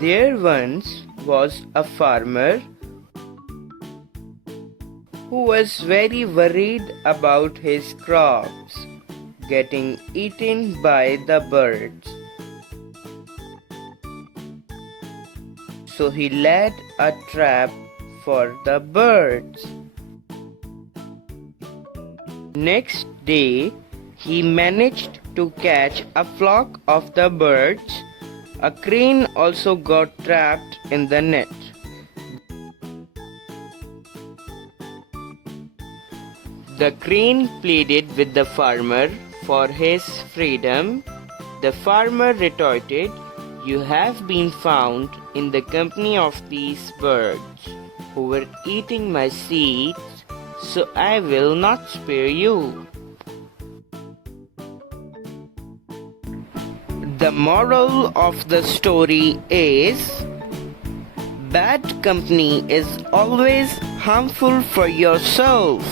There once was a farmer who was very worried about his crops getting eaten by the birds. So he laid a trap for the birds. Next day, he managed to catch a flock of the birds. A crane also got trapped in the net. The crane pleaded with the farmer for his freedom. The farmer retorted, "You have been found in the company of these birds who were eating my seeds, so I will not spare you." The moral of the story is, bad company is always harmful for yourself.